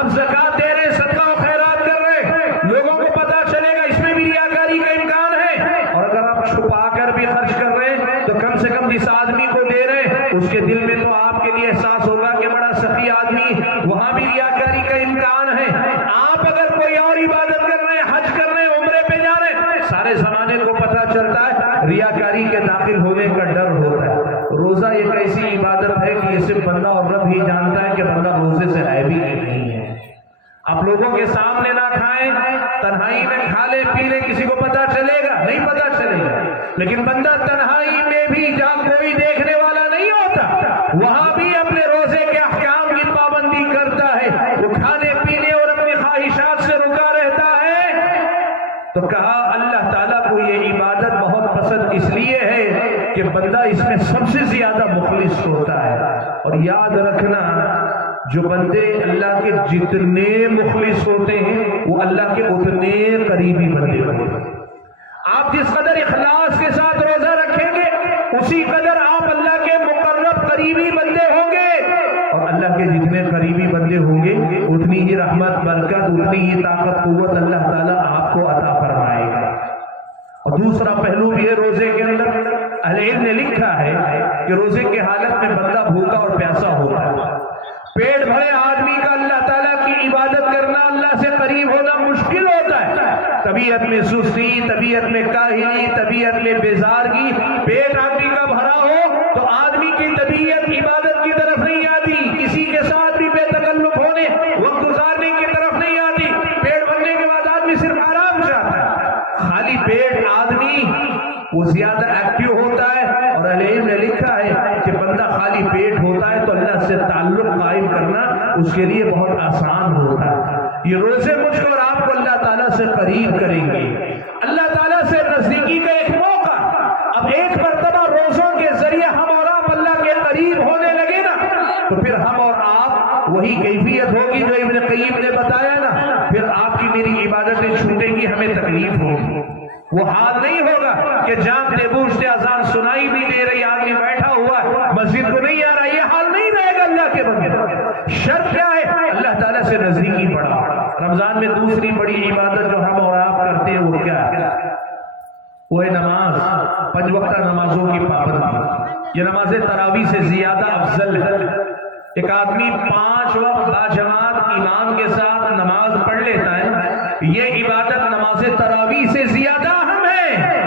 آپ زکات دے رہے ہیں، صدقہ و خیرات کر رہے ہیں، لوگوں کو پتا چلے گا، اس میں بھی ریاکاری کا امکان ہے۔ اور اگر آپ چھپا کر بھی خرچ کر رہے ہیں تو کم سے کم جس آدمی کو دے رہے ہیں اس کے دل میں تو آپ کے لیے احساس ہوگا کہ بڑا سخی آدمی، وہاں بھی ریاکاری کا امکان ہے۔ آپ اگر کوئی اور عبادت کر رہے ہیں، حج کر رہے ہیں، عمرے پہ جا رہے ہیں، سارے زمانے کو پتا چلتا ہے، ریاکاری کے داخل ہونے کا ڈر ہوتا ہے۔ روزہ ایک ایسی عبادت ہے کہ یہ صرف بندہ اور رب ہی جانتا ہے کہ بندہ روزے سے ہے بھی نہیں ہے۔ آپ لوگوں کے سامنے نہ کھائیں، تنہائی میں کھا لیں پی لیں، کسی کو پتا چلے گا نہیں؟ پتا چلے گا۔ لیکن بندہ تنہائی میں بھی جہاں کوئی دیکھنے والا نہیں ہوتا، وہاں بھی اپنے روزے کے احکام کی پابندی کرتا ہے، وہ کھانے پینے اور اپنی خواہشات سے رکا رہتا ہے۔ تو کہا اللہ تعالیٰ کو یہ عبادت بہت پسند اس لیے ہے کہ بندہ اس میں سب سے زیادہ مخلص ہوتا ہے۔ اور یاد رکھنا، جو بندے اللہ کے جتنے مخلص ہوتے ہیں وہ اللہ کے اتنے قریبی بندے ہوتے ہیں۔ آپ جس قدر اخلاص کے ساتھ روزہ رکھیں گے اسی قدر آپ اللہ کے مقرب قریبی بندے ہوں گے، اور اللہ کے جتنے قریبی بندے ہوں گے اتنی ہی رحمت، برکت، اتنی ہی طاقت، قوت اللہ تعالیٰ آپ کو عطا فرمائے گا۔ اور دوسرا پہلو بھی ہے روزے کے اندر، اہل علم نے لکھا ہے کہ روزے کی حالت میں بندہ بھوکا اور پیاسا ہوتا ہے۔ پیٹ بھرے آدمی کا اللہ تعالیٰ کی عبادت کرنا، اللہ سے قریب ہونا مشکل ہوتا ہے۔ طبیعت میں سستی، طبیعت میں کاہلی، طبیعت میں بیزارگی، پیٹ آدمی کا بھرا ہو تو آدمی کی طبیعت عبادت کی طرف نہیں آتی، کسی کے ساتھ بھی بے تکلف ہونے، وقت گزارنے کی طرف نہیں آتی۔ پیٹ بھرنے کے بعد آدمی صرف آرام چاہتا ہے۔ خالی پیٹ آدمی وہ زیادہ ایکٹیو ہوتا ہے، اور اہل علم نے لکھا ہے کہ بندہ خالی پیٹ ہوتا ہے تو اللہ سے تعلق قائم کرنا اس کے لیے بہت آسان ہوتا ہے۔ یہ روزے مجھ کو اور آپ کو اللہ تعالیٰ سے قریب کریں گے، اللہ تعالیٰ سے نزدیکی کا ایک موقع۔ اب ایک مرتبہ روزوں کے ذریعے ہم اور آپ اللہ کے قریب ہونے لگے نا، تو پھر ہم اور آپ وہی کیفیت ہوگی جو ابن قیم نے بتایا نا، پھر آپ کی میری عبادتیں چھوٹیں گی، ہمیں تکلیف ہوگی۔ وہ حال نہیں ہوگا کہ جانتے بوجھتے اذان سنائی بھی دے رہی، آدمی بیٹھا ہوا ہے، مسجد کو نہیں آ رہا، یہ حال نہیں رہے گا اللہ کے بندے۔ شرط کیا ہے؟ اللہ تعالیٰ سے نزدیکی بڑھا۔ رمضان میں دوسری بڑی عبادت جو ہم اور آپ کرتے ہیں وہ کیا ہے؟ وہ ہے نماز، 5 وقتہ نمازوں کی پابندی۔ یہ نماز تراویح سے زیادہ افضل ہے۔ ایک آدمی 5 وقت باجماعت امام کے ساتھ نماز پڑھ لیتا ہے، یہ عبادت نماز تراویح سے زیادہ اہم ہے۔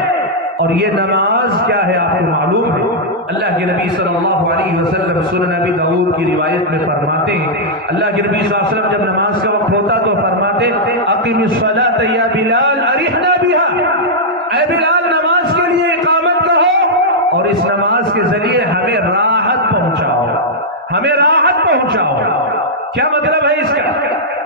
اور یہ نماز کیا ہے آپ کو معلوم ہے؟ اللہ کے نبی صلی اللہ علیہ وسلم سنن نبی داؤد کی روایت میں فرماتے ہیں، اللہ کے نبی صلی اللہ علیہ وسلم جب نماز کا وقت ہوتا تو فرماتے اقم الصلاۃ یا بلال ارحنا بها، اے بلال نماز کے لیے اقامت کہو اور اس نماز کے ذریعے ہمیں راحت پہنچاؤ، ہمیں راحت پہنچاؤ۔ کیا مطلب ہے اس کا؟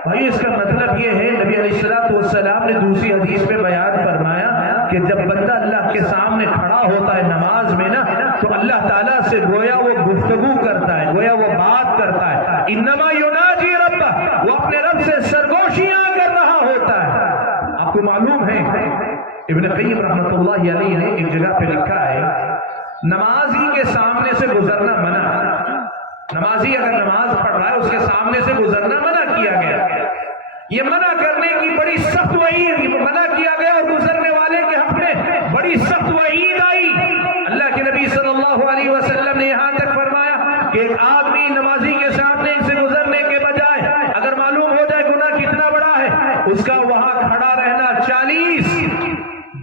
بھائی اس کا مطلب یہ ہے، نبی علیہ الصلوۃ والسلام نے دوسری حدیث میں بیان فرمایا کہ جب بندہ اللہ کے سامنے کھڑا ہوتا ہے نماز میں نا، تو اللہ تعالیٰ سے گویا وہ گفتگو کرتا ہے، گویا وہ بات کرتا ہے۔ انما یناجی ربہ، وہ اپنے رب سے سرگوشیاں کر رہا ہوتا ہے۔ آپ کو معلوم ہے ابن قیم رحمۃ اللہ علیہ نے ایک جگہ پہ لکھا ہے، نمازی کے سامنے سے گزرنا منع ہے۔ نمازی اگر نماز پڑھ رہا ہے اس کے سامنے سے گزرنا منع کیا گیا۔ یہ منع کرنے کی بڑی سخت وعید منع کیا گیا، اور گزرنے والے کے حق میں بڑی سخت وعید آئی۔ اللہ کے نبی صلی اللہ علیہ وسلم نے یہاں تک فرمایا کہ ایک آدمی نمازی کے سامنے سے گزرنے کے بجائے اگر معلوم ہو جائے گناہ کتنا بڑا ہے، اس کا وہاں کھڑا رہنا 40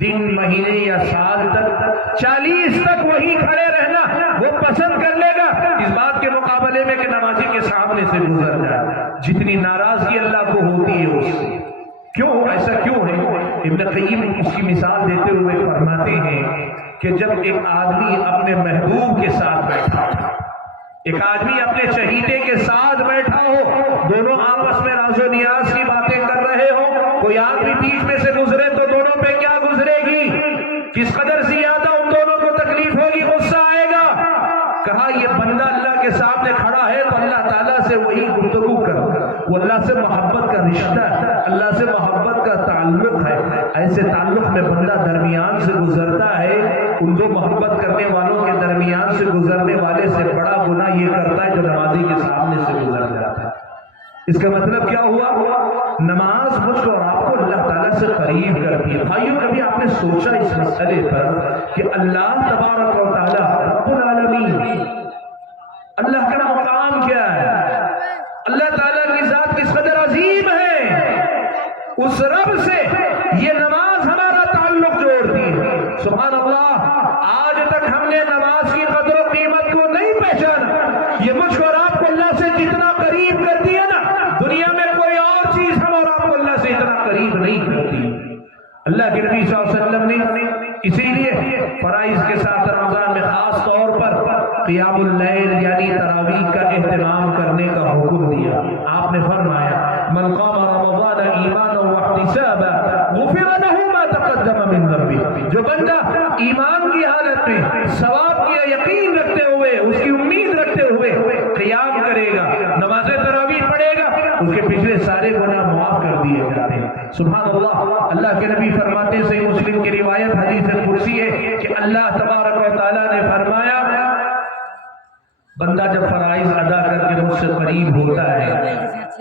دن، مہینے یا سال تک، 40 تک وہی کھڑے رہنا وہ پسند کر لے گا اس بات کے مقابلے میں کہ نمازی کے سامنے سے گزر جائے۔ جتنی ناراضگی اللہ کو ہوتی ہے اس سے۔ کیوں ایسا کیوں ہے؟ ابن قیم اس کی مثال دیتے ہوئے فرماتے ہیں کہ جب ایک آدمی اپنے محبوب کے ساتھ بیٹھا ہو، ایک آدمی اپنے چہیتے کے ساتھ بیٹھا ہو، دونوں آپس میں راز و نیاز کی باتیں کر رہے ہو، کوئی آدمی بیچ میں سے گزرے تو دونوں پہ کیا گزرے گی؟ کس قدر زیادہ ان دونوں کو تکلیف ہوگی، غصہ آئے گا۔ کہا یہ بندہ اللہ کے سامنے کھڑا ہے تو اللہ تعالیٰ سے وہی گفتگو کر، وہ اللہ سے محبت کا رشتہ ہے، اللہ سے محبت کا تعلق ہے۔ ایسے تعلق میں بندہ درمیان سے گزرتا ہے، ان دو محبت کرنے والوں کے درمیان سے گزرنے والے سے بڑا گناہ یہ کرتا ہے جو نمازی کے سامنے سے گزر جاتا ہے۔ اس کا مطلب کیا ہوا؟ نماز مجھ کو اور آپ کو اللہ تعالیٰ سے قریب کرتی ہے۔ بھائیو، کبھی آپ نے سوچا اس مسئلے پر کہ اللہ تبارک و تعالیٰ رب العالمین، اللہ کا مقام کیا ہے؟ اللہ تعالیٰ کی ذات کس قدر عظیم ہے، اس رب سے یہ نماز ہمارا تعلق جوڑتی ہے۔ سبحان اللہ، آج تک ہم نے نماز کی قدر و قیمت کو نہیں پہچانا۔ یہ مجھ کو اور آپ کو اللہ سے جتنا قریب کرتی ہے نا، دنیا میں کوئی اور چیز ہم اور آپ کو اللہ سے اتنا قریب نہیں کرتی۔ اللہ کے نبی صلی اللہ علیہ وسلم نے اسی لیے فرائض کے ساتھ رمضان میں خاص طور پر قیام اللیل یعنی تراویح کا اہتمام کرنے کا حکم دیا۔ آپ نے فرمایا من قام رمضان ایمانا واحتسابا غفر له ما تقدم من ذنبه، جو بندہ ایمان کی حالت میں ثواب کی یقین رکھتے ہوئے، اس کی امید رکھتے ہوئے قیام کرے گا، نماز تراویح پڑھے گا، اس کے پچھلے سارے گناہ معاف کر دیے جاتے ہیں۔ سبحان اللہ، اللہ کے نبی فرماتے ہیں، صحیح مسلم کی روایت حدیث قدسی ہے کہ اللہ تبارک و تعالیٰ نے فرمایا بندہ جب فرائض ادا کر کے مجھ سے قریب ہوتا ہے،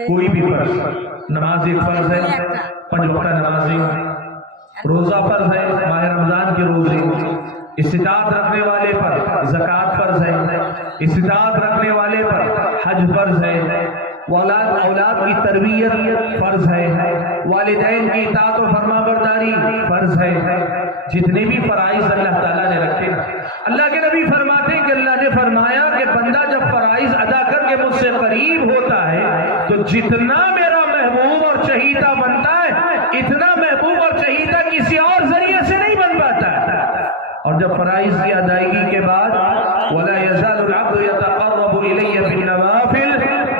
کوئی بھی فرض، نماز ایک فرض ہے، 5 وقتہ نمازیں، روزہ فرض ہے، ماہ رمضان کے روزے، استطاعت رکھنے والے پر زکوٰۃ فرض ہے، استطاعت رکھنے والے پر حج فرض ہے، اولاد کی تربیت فرض ہے، والدین کی اطاعت و فرما برداری فرض ہے۔ جتنے بھی فرائض اللہ تعالیٰ نے رکھے، اللہ کے نبی فرماتے ہیں کہ اللہ نے فرمایا کہ بندہ جب فرائض ادا کر کے مجھ سے قریب ہوتا ہے تو جتنا میرا محبوب اور چہیتا بنتا ہے، اتنا محبوب اور چہیتا کسی اور ذریعے سے نہیں بن پاتا ہے۔ اور جب فرائض کی ادائیگی کے بعد وَلَا يَزَالُ الْعَبْدُ يَتَقَرَّبُ إِلَيَّ بِالنَّوَافِلِ،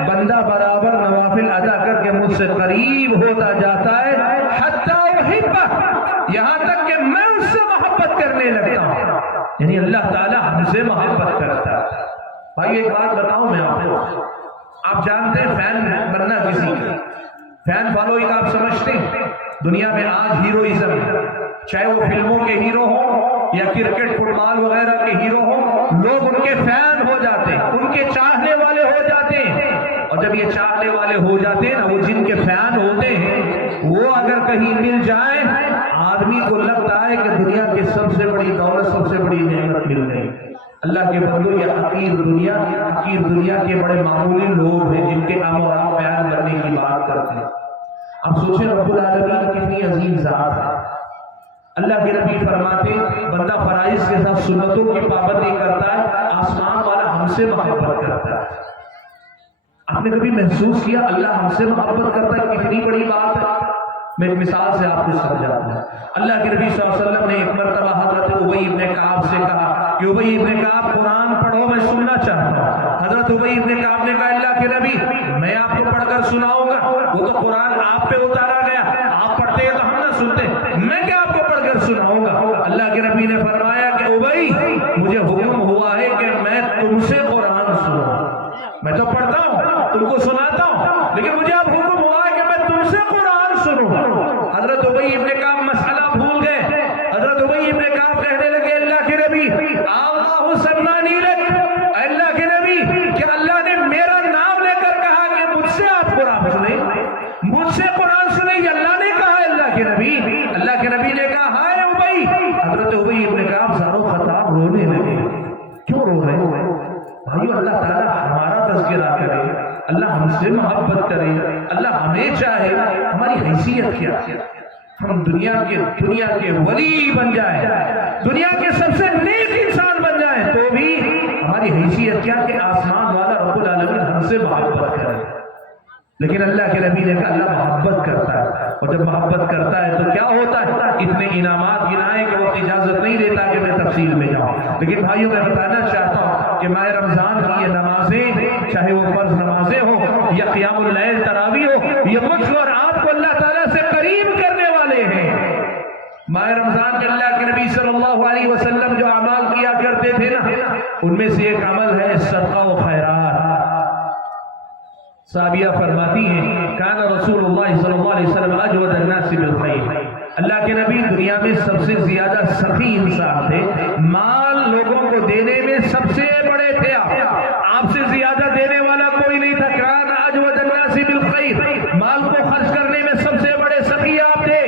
بندہ برابر نوافل ادا کر کے مجھ سے قریب ہوتا جاتا ہے، حَتَّى أُحِبَّهُ، یہاں تک کہ میں اس سے محبت کرنے لگتا ہوں۔ یعنی اللہ تعالیٰ ہم سے محبت کرتا ہے۔ بھائی ایک بات بتاؤں میں آپ کو، آپ جانتے ہیں فین بننا کسی کا، فین فالوئنگ آپ سمجھتے ہیں دنیا میں آج ہیروئزم، چاہے وہ فلموں کے ہیرو ہوں یا کرکٹ فٹ بال وغیرہ کے ہیرو ہوں، لوگ ان کے فین ہو جاتے ہیں، ان کے چاہنے والے ہو جاتے ہیں۔ اور جب یہ چاہنے والے ہو جاتے ہیں نا، وہ جن کے فین ہوتے ہیں وہ اگر کہیں مل جائیں، آدمی کو لگتا ہے کہ دنیا کی سب سے بڑی دولت، سب سے بڑی نعمت مل گئی۔ اللہ کے بندو، یہ حقیر دنیا کے بڑے معمولی لوگ ہیں جن کے ہم اور آپ فین بننے کی بات کرتے ہیں۔ اب سوچیں رب العالمین کتنی عظیم ذات ہے۔ اللہ کے نبی فرماتے بندہ فرائض کے ساتھ سنتوں کی پابندی کرتا ہے، آسمان والا ہم سے محبت کرتا ہے۔ آپ نے کبھی محسوس کیا اللہ ہم سے محبت کرتا ہے کتنی بڑی بات ہے؟ میں ایک مثال سے آپ کو سمجھاتا ہوں۔ اللہ کے نبی صلی اللہ علیہ وسلم نے ایک مرتبہ حضرت ابی ابن کعب سے کہا کہ ابی ابن کعب قرآن پڑھو، میں سننا چاہتا ہوں۔ حضرت ابی ابن کعب نے کہا اللہ کے نبی میں آپ کو پڑھ کر سناؤں گا، وہ تو قرآن آپ پہ اتارا گیا، آپ پڑھتے ہیں تو ہم نہ سنتے، میں کیا آپ کو پڑھ کر سناؤں گا؟ اللہ کے نبی نے فرمایا کہ ابی مجھے حکم ہوا ہے کہ میں تم سے قرآن سنوں، میں تو پڑھتا ہوں تم کو سناتا ہوں، لیکن مجھے اب حکم ہوا ہے کہ میں تم سے قرآن سنوں۔ حضرت ابی ابن کعب مسئلہ بھول گئے۔ حضرت ابی ابن کعب کہنے لگے اللہ کے نبی اللہ سمانی لک، اللہ کے نبی کہ اللہ نے میرا نام لے کر کہا کہ مجھ سے آپ قرآن سنیں، مجھ سے قرآن سنیں، یہ اللہ نے کہا ہے اللہ کے نبی۔ اللہ کے نبی نے کہا ہائے ابی۔ حضرت ابی ابن کعب زارو خطاب رونے لگے۔ کیوں رو رہے ہیں بھائیو؟ اللہ تعالیٰ ہمارا تذکرہ کرے، اللہ ہم سے محبت کرے، اللہ ہمیں چاہے، ہماری حیثیت کیا ہے؟ ہم دنیا کے ولی بن جائیں، دنیا کے سب سے نیک انسان بن جائیں، تو بھی ہماری حیثیت کیا کہ آسمان والا رب العالمین ہم سے محبت کرے۔ لیکن اللہ کے نبی نے کہا اللہ محبت کرتا ہے، اور جب محبت کرتا ہے تو کیا ہوتا ہے؟ اتنے انعامات گنائے کہ وہ اجازت نہیں دیتا کہ میں تفصیل میں جاؤں۔ لیکن بھائیوں میں بتانا چاہتا ہوں کہ ماہ رمضان کی یہ نمازیں، چاہے وہ فرض نمازیں ہوں یا قیام اللیل تراویح ہو، یہ مجھ کو اور آپ کو اللہ تعالیٰ سے قریب کرنے والے ہیں۔ ماہ رمضان کے اللہ کے نبی صلی اللہ علیہ وسلم جو اعمال کیا کرتے تھے نا، ان میں سے ایک عمل ہے صدقہ و خیرات۔ صحابیہ فرماتی ہیں کان رسول اللہ صلی اللہ علیہ وسلم اجود الناس بالخیر، اللہ کے نبی دنیا میں سب سے زیادہ سخی انسان تھے، مال لوگوں کو دینے میں سب سے بڑے تھے، آپ سے زیادہ دینے والا کوئی نہیں تھا۔ کان اجود الناس بالخیر، مال کو خرچ کرنے میں سب سے بڑے سخی آپ تھے۔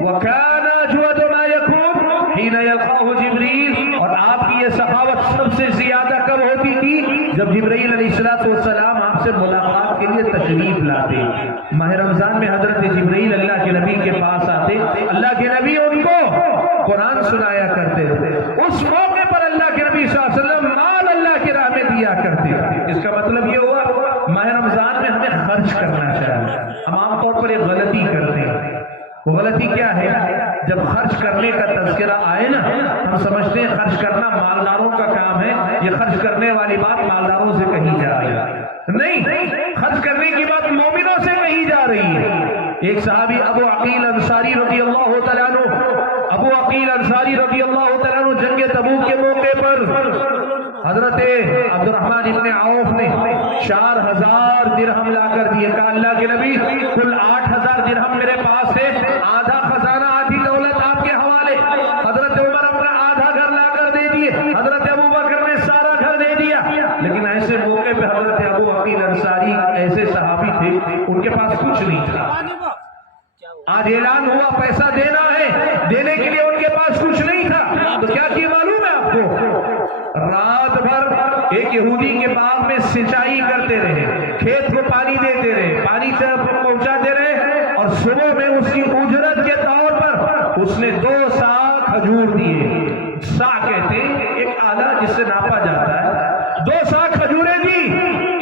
وکان اجود ما یکون حین یلقاہ جبریل، اور آپ کی یہ سخاوت سب سے زیادہ کب ہوتی تھی؟ جب جبرائیل علیہ السلام آپ سے ملاقات کے لیے تشریف لاتے۔ ماہ رمضان میں حضرت جبرائیل اللہ کے نبی کے پاس آتے، اللہ کے نبی ان کو قرآن سنایا کرتے تھے۔ اس موقع پر اللہ کے نبی صلی اللہ علیہ وسلم مال اللہ کی راہ میں دیا کرتے تھے۔ اس کا مطلب یہ ہوا ماہ رمضان میں ہمیں خرچ کرنا چاہیے۔ ہم عام طور پر ایک غلطی کرتے ہیں، وہ غلطی کیا ہے؟ جب خرچ کرنے کا تذکرہ آئے نا، ہم سمجھتے ہیں خرچ کرنا مالداروں کا کام ہے، یہ خرچ کرنے والی بات مالداروں سے کہی جا رہی ہے۔ نہیں، خرچ کرنے کی بات مومنوں سے کہی جا رہی ہے۔ ایک صحابی ابو عقیل انصاری رضی اللہ تعالیٰ عنہ، ابو عقیل انصاری رضی اللہ تعالیٰ عنہ جنگ تبوک کے موقع پر حضرت عبد الرحمن ابن عوف نے 4000 درہم لا کر دیے۔ کہا اللہ کے نبی کل 8000 درہم میرے پاس ہے، آدھا خزانہ آدھی دولت آپ کے حوالے۔ حضرت عمر اپنا آدھا گھر لا کر دے دیے، حضرت ابو بکر نے سارا گھر دے دیا۔ لیکن ایسے موقع پہ حضرت ابو عقیل انصاری ایسے صحابی تھے، ان کے پاس کچھ نہیں تھا۔ آج اعلان ہوا پیسہ دینا ہے، دینے کے لیے ان کے پاس کچھ نہیں تھا، تو کیا کیا معلوم ہے آپ کو؟ رات بھر ایک یہودی کے باغ میں سینچائی کرتے رہے، کھیت کو پانی دیتے رہے، پانی پہنچاتے رہے، اور صبح میں اس کی اجرت کے طور پر اس نے 2 سا کھجور دیے۔ سا کہتے ہیں ایک آلہ جس سے ناپا جاتا ہے۔ 2 سا کھجوریں دی،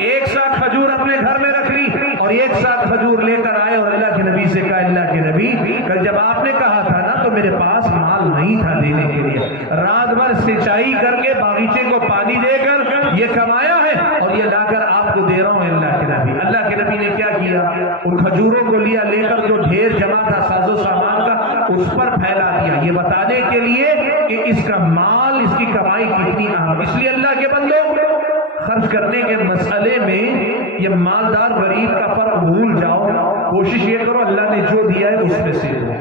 1 سا کھجور اپنے گھر میں رکھ لی اور 1 سا کھجور لے کر آئے اور اللہ کے نبی سے کہا اللہ کے نبی کل جب آپ نے کہا تھا نا تو میرے پاس مال نہیں تھا دینے کے لیے، رات بھر سینچائی کر کے باغیچے کو پانی دے کر یہ کمایا ہے اور یہ لا کر آپ کو دے رہا ہوں اللہ کے نبی۔ اللہ کے نبی نے کیا کیا؟ ان کھجوروں کو لیا، لے کر جو ڈھیر جمع تھا ساز و سامان کا اس پر پھیلا دیا، یہ بتانے کے لیے کہ اس کا مال، اس کی کمائی کتنی اہم۔ اس لیے اللہ کے بندوں خرچ کرنے کے مسئلے میں یہ مالدار غریب کا فرق بھول جاؤ، کوشش یہ کرو اللہ نے جو دیا ہے اس میں سے دو،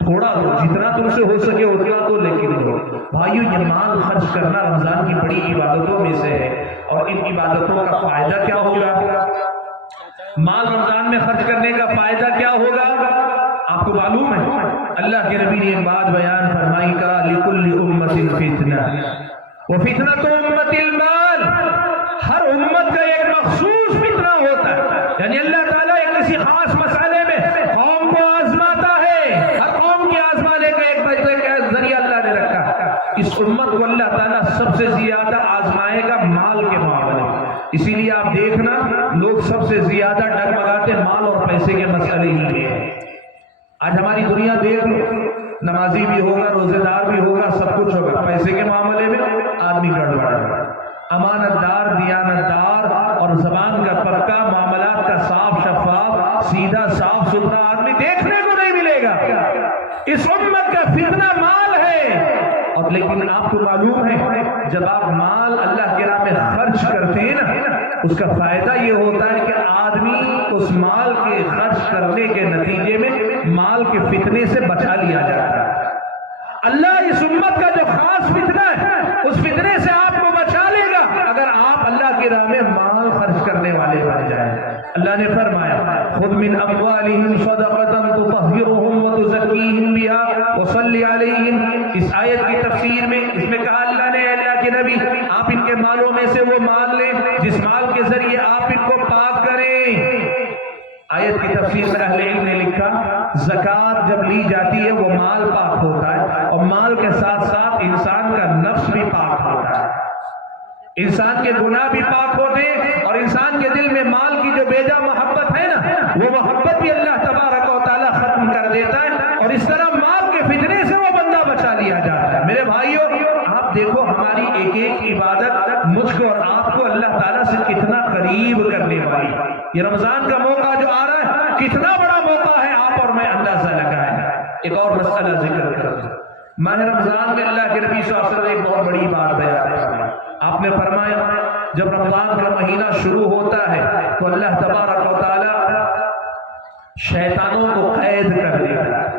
تھوڑا دو، جتنا تم سے ہو سکے اتنا دو، لیکن دو۔ بھائیو یہ مال خرچ کرنا رمضان کی بڑی عبادتوں میں سے ہے، اور ان عبادتوں کا فائدہ کیا ہوگا؟ مال رمضان میں خرچ کرنے کا فائدہ کیا ہوگا آپ کو معلوم ہے؟ اللہ کے نبی نے ایک بات بیان فرمائی کا لِكُلِّ أُمَّةٍ فِتْنَةٌ وَفِتْنَةُ أُمَّةِ الْمَالِ، ہر امت کا ایک مخصوص فتنہ ہوتا ہے، یعنی اللہ تعالیٰ ایک کسی خاص مسئلے میں قوم کو آزماتا ہے، ہر قوم کی آزمانے کا ایک ذریعہ اللہ نے رکھا ہے۔ اس امت کو اللہ تعالیٰ سب سے زیادہ آزمائے گا مال کے معاملے میں، اسی لیے آپ دیکھنا لوگ سب سے زیادہ ڈگمگاتے مال اور پیسے کے مسئلے ہی میں ہیں۔ آج ہماری دنیا دیکھ لو، نمازی بھی ہوگا، روزے دار بھی ہوگا، سب کچھ ہوگا، پیسے کے معاملے میں آدمی گڑبڑ ہے۔ امانت دار، دیانت دار اور زبان کا پکا، معاملات کا صاف شفاف سیدھا صاف ستھرا آدمی دیکھنے کو نہیں ملے گا۔ اس امت کا فتنہ مال ہے، اور لیکن آپ کو معلوم ہے جب آپ مال اللہ کے راہ میں خرچ کرتے ہیں نا، اس کا فائدہ یہ ہوتا ہے کہ آدمی اس مال کے خرچ کرنے کے نتیجے میں مال کے فتنے سے بچا لیا جاتا ہے۔ اللہ اس امت کا جو خاص فتنہ ہے اس فتنے سے آپ کو بچا لے گا اگر آپ اللہ کی راہ میں مال خرچ کرنے والے بن جائیں۔ اللہ نے فرمایا خذ من اموالہم صدقۃ تطہرہم وتزکیہم بہا وصلی علیہم۔ اس آیت کی تفسیر میں اس میں کہا اللہ نے اللہ کے نبی آپ ان کے مالوں میں سے وہ مال لیں جس مال کے ذریعے آپ ان کو پاک کریں۔ آیت کی تفسیر میں اہل علم نے لکھا زکوٰۃ جب لی جاتی ہے وہ مال پاک ہوتا ہے، اور مال کے ساتھ ساتھ انسان کا نفس بھی پاک ہوتا ہے، انسان کے گناہ بھی پاک ہوتے ہیں، اور انسان کے دل میں مال کی جو بیجا محبت ہے نا وہ محبت بھی اللہ تبارک و تعالیٰ ختم کر دیتا ہے، اور اس طرح مال کے فتنے سے وہ بندہ بچا لیا جاتا ہے۔ میرے بھائیو آپ دیکھو ہماری ایک ایک عبادت مجھ کو اور آپ کو اللہ تعالیٰ سے کتنا قریب کرنے والی۔ یہ رمضان کا موقع جو آ رہا ہے کتنا بڑا موقع ہے، آپ اور میں اندازہ لگائیں۔ ایک اور مسئلہ ذکر کروں، ماہ رمضان میں اللہ کے نبی صلی اللہ علیہ وسلم نے ایک بہت بڑی بات بیان فرمائی۔ آپ نے فرمایا جب رمضان کا مہینہ شروع ہوتا ہے تو اللہ تبارک و تعالی شیطانوں کو قید کر دیتا ہے،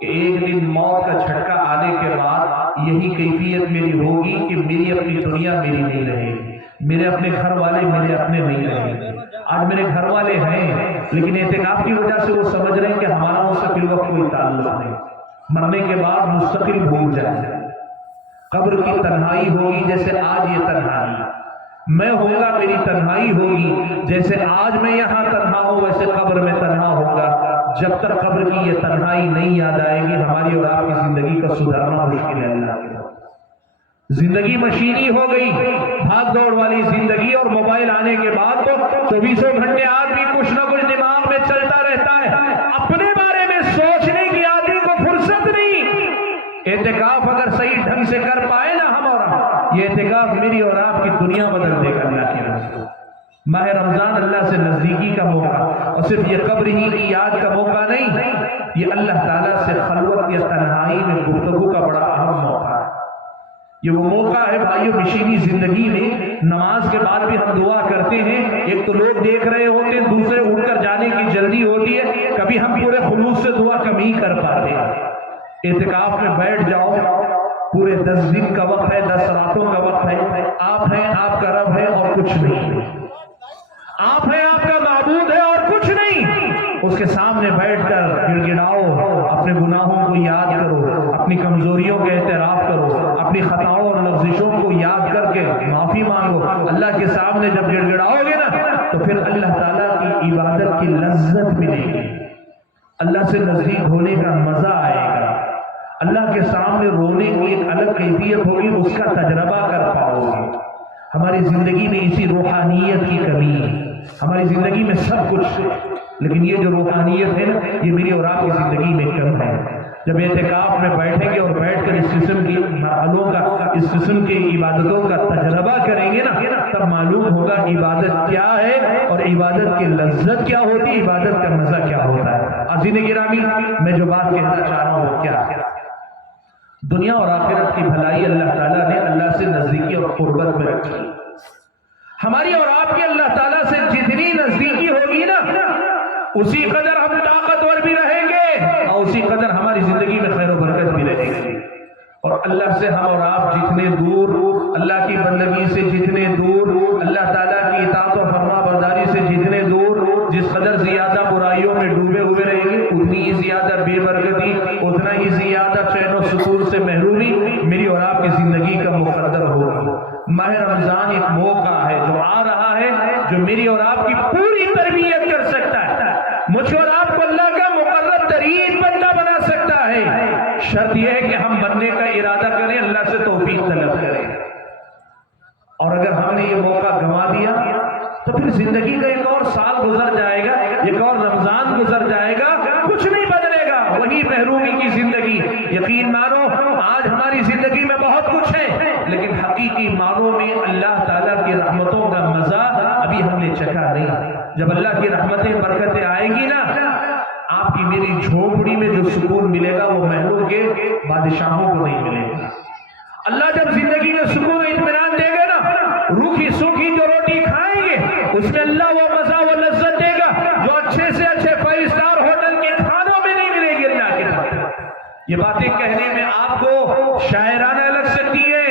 کہ ایک دن موت کا جھٹکا آنے کے بعد یہی کیفیت میری ہوگی کہ میری اپنی دنیا میری نہیں رہے گی، میرے اپنے گھر والے میرے اپنے نہیں رہیں گے۔ آج میرے گھر والے ہیں لیکن اعتکاف کی وجہ سے وہ سمجھ رہے ہیں کہ ہمارا ان سے فی الوقت کوئی تعلق نہیں، مرنے کے بعد مستقل بھول جائے۔ قبر کی تنہائی ہوگی جیسے آج یہ تنہائی، میں ہوں گا میری تنہائی ہوگی، جیسے آج میں یہاں تنہا ہوں ویسے قبر میں تنہا ہوگا۔ جب تک قبر کی یہ تنہائی نہیں یاد آئے گی ہماری اور آپ کی زندگی کا سدھارنا مشکل ہے۔ اللہ کے زندگی مشینی ہو گئی، بھاگ دوڑ والی زندگی، اور موبائل آنے کے بعد تو 24 گھنٹے آدمی کچھ نہ کچھ دماغ میں چلتا رہتا ہے، اپنے بارے میں سوچنے کی آدمی کو فرصت نہیں۔ اعتکاف اگر صحیح ڈھنگ سے کر پائے نا ہم اور آپ، یہ اعتکاف میری اور آپ کی دنیا بدل دے گا۔ اللہ کی رحمت، ماہ رمضان اللہ سے نزدیکی کا موقع، اور صرف یہ قبر ہی کی یاد کا موقع نہیں، یہ اللہ تعالیٰ سے خلوت یا تنہائی میں گفتگو کا بڑا اہم موقع ہے۔ یہ وہ موقع ہے بھائیو، مشینی زندگی میں نماز کے بعد بھی ہم دعا کرتے ہیں، ایک تو لوگ دیکھ رہے ہوتے ہیں، دوسرے اٹھ کر جانے کی جلدی ہوتی ہے، کبھی ہم پورے خلوص سے دعا کم ہی کر پاتے ہیں۔ اعتکاف میں بیٹھ جاؤ، پورے 10 دن کا وقت ہے، 10 راتوں کا وقت ہے، آپ ہیں، آپ کا رب ہے اور کچھ نہیں، آپ ہیں، آپ کا معبود ہے اور کچھ نہیں۔ اس کے سامنے بیٹھ کر گڑ گڑاؤ، اپنے گناہوں کو یاد کرو، اپنی کمزوریوں کے اعتراف کرو، اپنی خطاؤں اور لغزشوں کو یاد کر کے معافی مانگو۔ اللہ کے سامنے جب گڑ گڑاؤ گے نا تو پھر اللہ تعالیٰ کی عبادت کی لذت ملے گی، اللہ سے نزدیک ہونے کا مزہ آئے گا، اللہ کے سامنے رونے کی ایک الگ کیفیت ہوگی، اس کا تجربہ کر پاؤ گے۔ ہماری زندگی میں اسی روحانیت کی کمی ہے، ہماری زندگی میں سب کچھ، لیکن یہ جو روحانیت ہے نا یہ میری اور آپ کی زندگی میں کم ہے۔ جب اعتکاف میں بیٹھیں گے اور بیٹھ کر اس قسم کی مرحلوں کا، اس قسم کی عبادتوں کا تجربہ کریں گے نا تب معلوم ہوگا عبادت کیا ہے اور عبادت کی لذت کیا ہوتی ہے، عبادت کا مزہ کیا ہوتا ہے۔ عزیزِ گرامی، میں جو بات کہنا چاہ رہا ہوں وہ کیا ہے، دنیا اور آخرت کی بھلائی اللہ تعالیٰ نے اللہ سے نزدیکی اور قربت میں رکھی۔ ہماری اور آپ کی اللہ تعالیٰ سے جتنی نزدیکی ہوگی نا اسی قدر ہم طاقتور بھی رہیں گے اور اسی قدر ہماری زندگی میں خیر و برکت بھی رہے گی۔ اور اللہ سے ہم اور آپ جتنے دور، اللہ کی بندگی سے جتنے دور، اللہ تعالیٰ کی اطاعت و فرما برداری سے جتنے دور، جس قدر زیادہ برائیوں میں ڈوبے ہوئے رہیں گے اتنی ہی زیادہ بے برکتی، اتنا ہی زیادہ چین و سکون سے محرومی میری اور آپ کی زندگی کا مقدر ہوگا۔ ماہ رمضان ایک موقع ہے جو آ رہا ہے جو میری اور آپ کی پوری تربیت کر سکتا ہے، مجھ اور آپ کو اللہ کا مقرب ترین بندہ بنا سکتا ہے۔ شرط یہ ہے کہ ہم بننے کا ارادہ کریں، اللہ سے توفیق طلب کریں، اور اگر ہم نے یہ موقع گنوا دیا تو پھر زندگی کا ایک اور سال گزر جائے گا، ایک اور رمضان گزر جائے گا، کچھ نہیں بدلے گا، وہی محرومی کی زندگی۔ یقین مانو آج ہماری زندگی میں بہت کچھ ہے لیکن حقیقی معنوں میں اللہ تعالیٰ کی رحمتوں کا مزہ ابھی ہم نے چکھا نہیں۔ جب اللہ کی رحمتیں برکتیں آئیں گی نا، آپ کی میری جھونپڑی میں جو سکون ملے گا وہ محلوں کے بادشاہوں کو نہیں ملے گا۔ اللہ جب زندگی میں سکون اطمینان دے گا نا، روکھی سوکھی جو روٹی کھائیں گے اس میں اللہ وہ مزہ و لذت دے گا جو اچھے سے اچھے 5 اسٹار ہوٹل کے کھانوں میں نہیں ملے گی۔ اللہ کے بعد یہ باتیں کہنے میں آپ کو شاعرانہ لگ سکتی ہے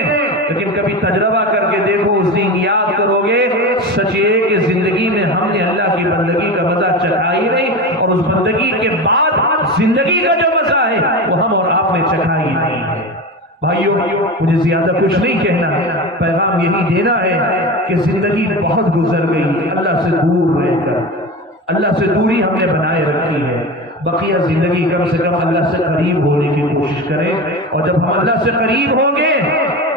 لیکن کبھی تجربہ کر کے دیکھو، اس دن یاد کرو گے سچ یہ کہ زندگی میں ہم نے اللہ کی بندگی کا مزہ چکھا ہی نہیں، اور اس بندگی کے بعد زندگی کا جو مزہ ہے وہ ہم اور آپ نے چکھا ہی نہیں ہے۔ بھائیو، مجھے زیادہ کچھ نہیں کہنا، پیغام یہی دینا ہے کہ زندگی بہت گزر گئی اللہ سے دور رہ کر، اللہ سے دوری ہم نے بنائے رکھی ہے۔ بقیہ زندگی کم سے کم اللہ سے قریب ہونے کی کوشش کریں، اور جب ہم اللہ سے قریب ہوں گے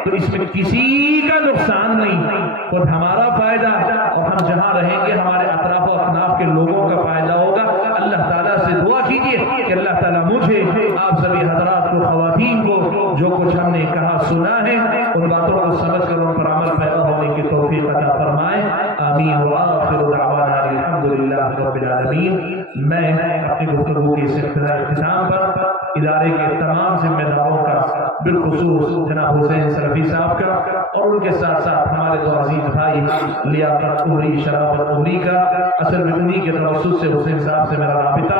تو اس میں کسی کا نقصان نہیں، خود ہمارا فائدہ، اور ہم جہاں رہیں گے ہمارے اطراف و اکناف کے لوگوں کا فائدہ ہوگا۔ اللہ تعالیٰ سے دعا کیجیے کہ اللہ تعالیٰ مجھے، آپ سبھی حضرات کو، خواتین کو، جو کچھ ہم نے کہا سنا ہے ان باتوں کو سمجھ کر ان پر عمل پیدا ہونے کی توفیق عطا فرمائے۔ آمین وآخر دعوانا الحمدللہ رب العالمین۔ میں اپنی گفتگو کے اس اختتام پر ادارے کے تمام ذمہ داروں کا، بالخصوص جناب حسین سلفی صاحب کا، اور ان کے ساتھ ساتھ ہمارے دو عزیز بھائی لیاقت عمری، شرافت عمری کا، اصل میں انہی کے توسط سے حسین صاحب سے میرا رابطہ